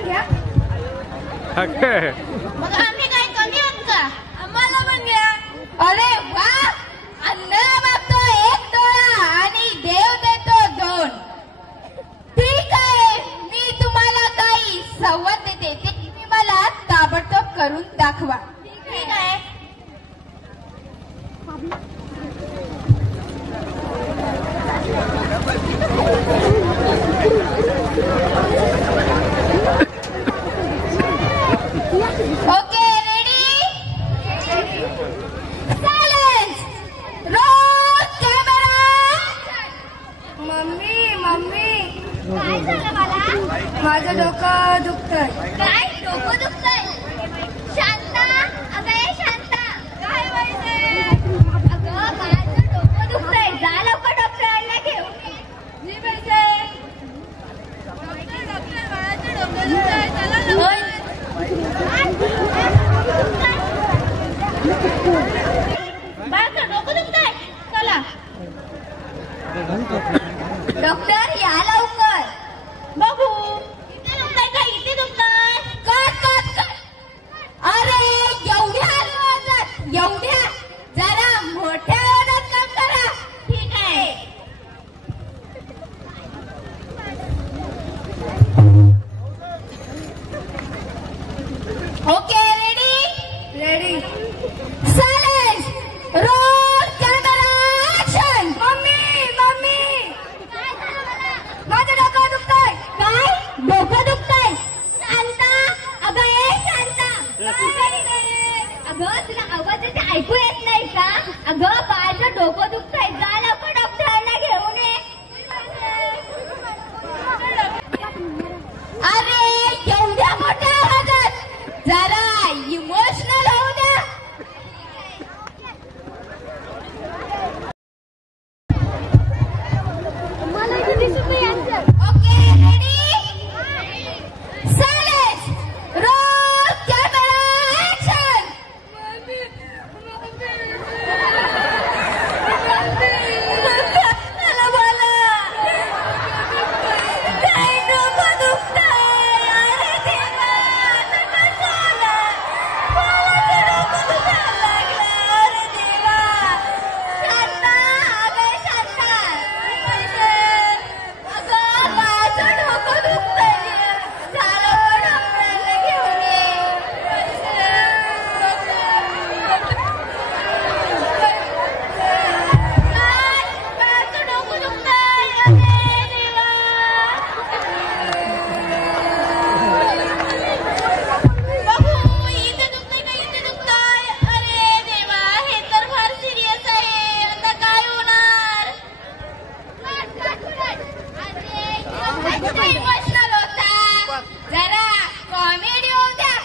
पण घ्या. मग आम्ही काय कमी आहोत का? आम्हाला पण घ्या. अरे वा, अंधळा मागतो 1 डोळा आणि देव देतो 2. ठीक आहे, मी तुम्हाला काही सवत देते, ते तुम्ही मला ताबडतोब करून दाखवा. ठीक आहे. Okay, ready? Silence, roll camera. Mummy mummy, काय झालं मला? माझं डोकं दुखतंय. काय डोकं दुखतंय? शांता, अगं ए शांता, काय व्हायचंय? अगं माझं डोकं दुखतंय, जा लवकर डॉक्टरांना घेऊन ये. जी बाई. डॉक्टर बाळाचं डोकं दुखतंय, चला लवकर. बाळाचं डोकं दुखतंय, चला. डॉक्टर या लवकर. बघू इथे दुखतंय का इथे दुखतंय? कट. अरे एवढ्या आवाजात, एवढ्या, जरा मोठ्या आवाजात काम करा. ठीक आहे. Okay, ready? Ready. Silence, roll camera, action. Mummy mummy, काय झालं मला? माझं डोकं दुखतंय. काय डोकं दुखतंय? शांता, अगं ए शांता, काय झालंय? अगं तुला आवाज येते, ऐकू येत नाही का? अगं बाळाचं डोकं दुखतंय, जा लवकर डॉक्टरांना घेऊन ये. अरे एवढ्या मोठ्या आवाजात, जरा इमोशनल होऊ द्या. Okay, ready? Silence, roll camera, action. Shanta, अगं शांता, अगं बाळाचं डोकं दुखतंय, जा लवकर डॉक्टरांना घेऊन ये. काय? बाळाचं डोकं दुखतंय, अरे देवा. बघू इथे दुखतंय का इथे दुखतंय? अरे देवा, हे तर फार सिरियस आहे, आता काय होणार? अरे इमोशनल होता, जरा कॉमेडी होऊ द्या.